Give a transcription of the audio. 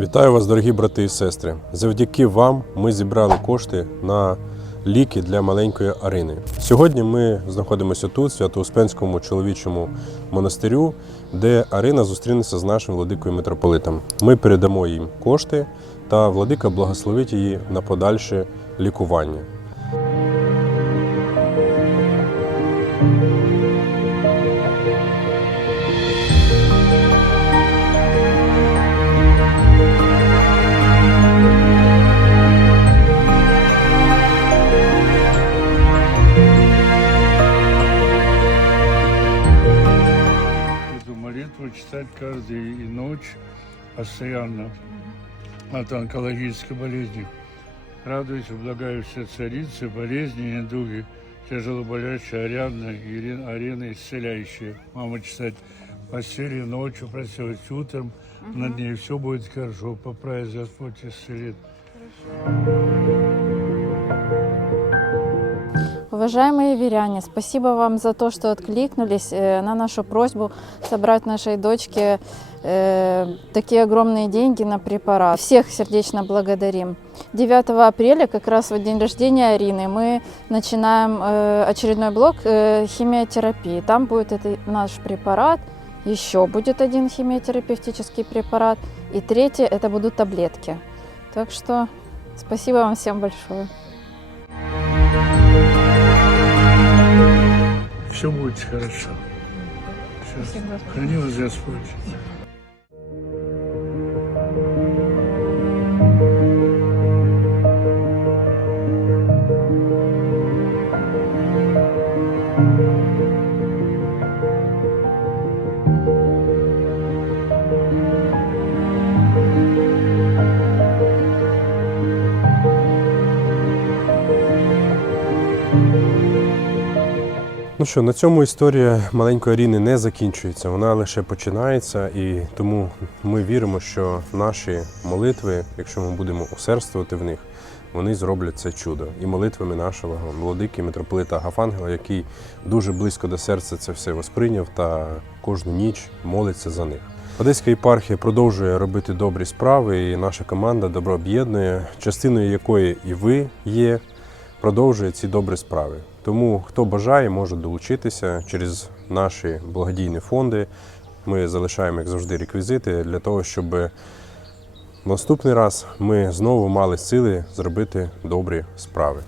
Вітаю вас, дорогі брати і сестри. Завдяки вам ми зібрали кошти на ліки для маленької Арини. Сьогодні ми знаходимося тут, в Свято-Успенському чоловічому монастирю, де Арина зустрінеться з нашим владикою митрополитом. Ми передамо їм кошти, та владика благословить її на подальше лікування. Молитву читать каждую и ночь постоянно от онкологической болезни. Радуйся, благаю все царицы, болезни недуги, тяжело болящая Ариадна, Ирина, Арина исцеляющая. Мама читать постели ночью, просилась утром, над ней все будет хорошо, поправить Господь исцелит. Уважаемые веряне, спасибо вам за то, что откликнулись э, на нашу просьбу собрать нашей дочке э, такие огромные деньги на препарат. Всех сердечно благодарим. 9 апреля, как раз в день рождения Арины, мы начинаем э, очередной блок химиотерапии. Там будет наш препарат, еще будет один химиотерапевтический препарат, и третий это будут таблетки. Так что спасибо вам всем большое. Все будет хорошо. Все. Храни вас Господь. Ну що, на цьому історія маленької Аріни не закінчується, вона лише починається, і тому ми віримо, що наші молитви, якщо ми будемо усердствувати в них, вони зроблять це чудо. І молитвами нашого владики митрополита Гафангела, який дуже близько до серця це все восприйняв та кожну ніч молиться за них. Одеська єпархія продовжує робити добрі справи, і наша команда добро об'єднує, частиною якої і ви є продовжує ці добрі справи. Тому хто бажає, може долучитися через наші благодійні фонди. Ми залишаємо, як завжди, реквізити для того, щоб наступний раз ми знову мали сили зробити добрі справи.